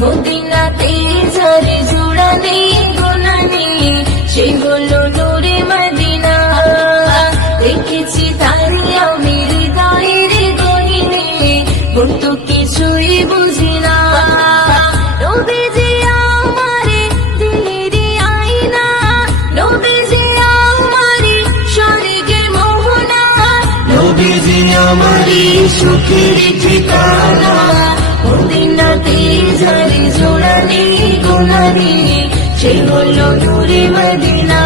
মদিনাতে যারে জোড়া নেই গোনা নেই, সে হলো নূরে মদিনা। দেখেছি তারে আমি হৃদয়ের গহীনে, কিন্তু কিছুই বুঝি না। নবীজি আমারে দিলের আয়না, নবীজি আমারে স্বর্গের মোহনা, নবীজি আমারে সুখের ঠিকানা। মদিনাতে যারে জোড়া নেই গোনা নেই, সে হলো নূরে মদিনা।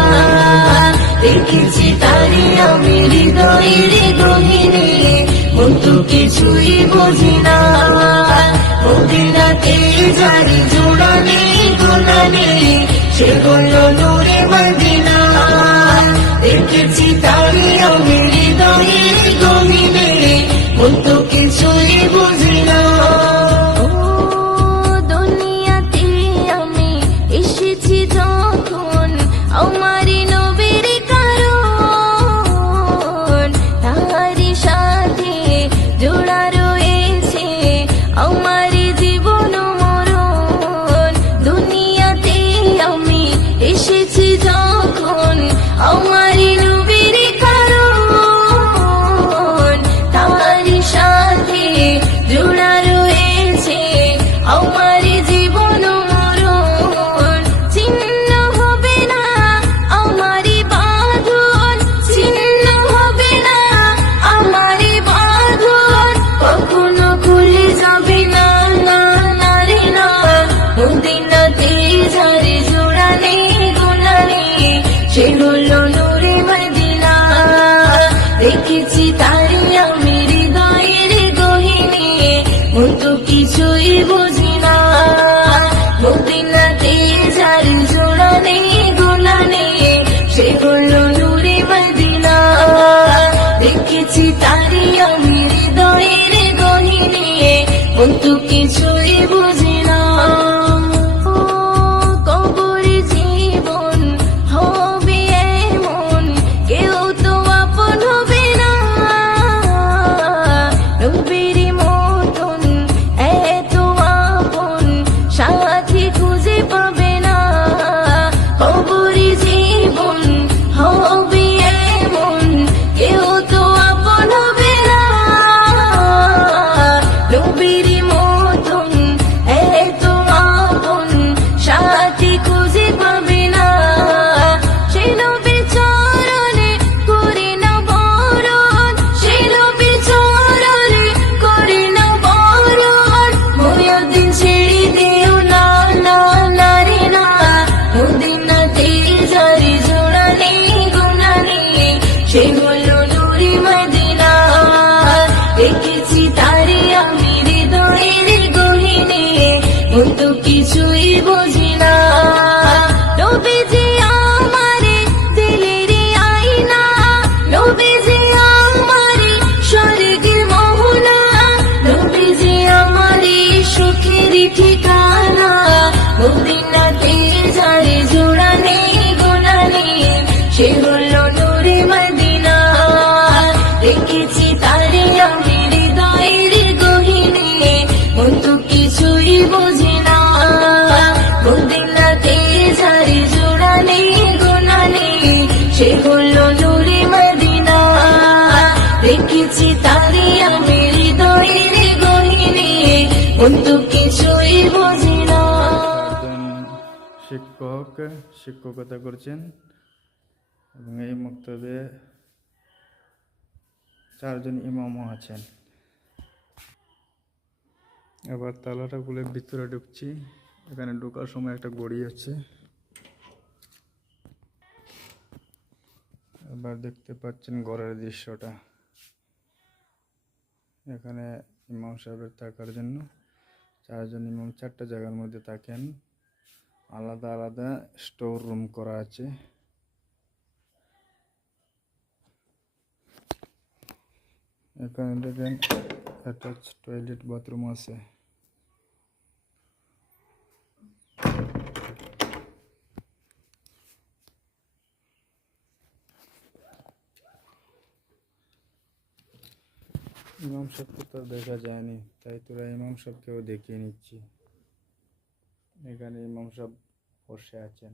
দেখেছি তারে আমি হৃদয়ের গহীনে, কিন্তু কিছুই বুঝি না। মদিনাতে যারে জোড়া নেই গোনা নেই, সে হলো নূরে মদিনা। দেখেছি তারে আমি হৃদয়ের গহীনে, কিন্তু কিছুই বুঝি না। দুনিয়াতে আমি এসেছি যখন, আমারই নবীর কারণ, তাহারি সাথে জোড়া রয়েছে আমার জীবন মরণ। দুনিয়াতে আমি এসেছি যখন, আমারই নবীর কারণ, তাহারি সাথে জোড়া রয়েছে আমার জীবন মরণ। ছিন্ন হবে না আমারই বাঁধন, ছিন্ন হবে না আমারই বাঁধন, কখনো খুলে যাবে না, না না রে না। মদিনাতে যারে জোড়া নেই গোনা নেই, সে হলো নূরে মদিনা। দেখেছি তারে আমি হৃদয়ের গহীনে, কিন্তু কিছুই বুঝি না। মদিনাতে যারে জোড়া নেই গোনা নেই, সে হলো নূরে মদিনা। দেখেছি তারে আমি হৃদয়ের গহীনে, কিন্তু কিছুই বুঝি না। কবরে জীবন হবে এমন, কেউ তো আপন হবে না। নবীর মতন এত আপন সাথী খুঁজে পাবে না। কবরে জীবন হবে এমন, কেউ তো আপন হবে না। নবীর মতন এত আপন সাথী খুঁজে পাবে না। সে নবীর চরণে করে না বরণ, সে নবীর চরণে করে না বরণ। মুয়াজ্জিন ছেড়ে দিও না, না না রে না। মদিনাতে যারে জোড়া নেই গোনা নেই, সে হলো নূরে মদিনা। দেখেছি তারে আমি হৃদয়ের গহীনে, কিন্তু কিছুই বুঝি না। নবীজি আমারে দিলের আয়না, নবীজি আমারে স্বর্গের মোহনা, নবীজি আমারে সুখের ঠিকানা। মদিনাতে যারে জোড়া নেই গোনা নেই, সে হলো নূরে মদিনা। দেখেছি তারে আমি হৃদয়ের গহীনে, কিন্তু কিছুই বুঝি না। মদিনাতে যারে জোড়া নেই গোনা নেই, সে হলো নূরে মদিনা। দেখেছি তারে আমি হৃদয়ের গহীনে, কিন্তু কিছুই বুঝি না। শিক্ষক শিক্ষকতা করছেন এবং এই মক্তবে 4 জন ইমামও আছেন। এবার তালাটা খুলে ভিতরে ঢুকছি। এখানে ঢোকার সময় একটা গড়ি আছে। এবার দেখতে পাচ্ছেন ঘরের দৃশ্যটা। এখানে ইমাম সাহেবের থাকার জন্য 4 জন ইমাম 4টা জায়গার মধ্যে থাকেন। আলাদা আলাদা স্টোর রুম করা আছে। এখানে দেখেন অ্যাটাচ টয়লেট বাথরুম আছে। ইমাম সাহেবকে তো দেখা যায়নি, তাই তোরা ইমাম সাহেবকেও দেখিয়ে নিচ্ছি। এখানে ইমাম সাহেব বসে আছেন।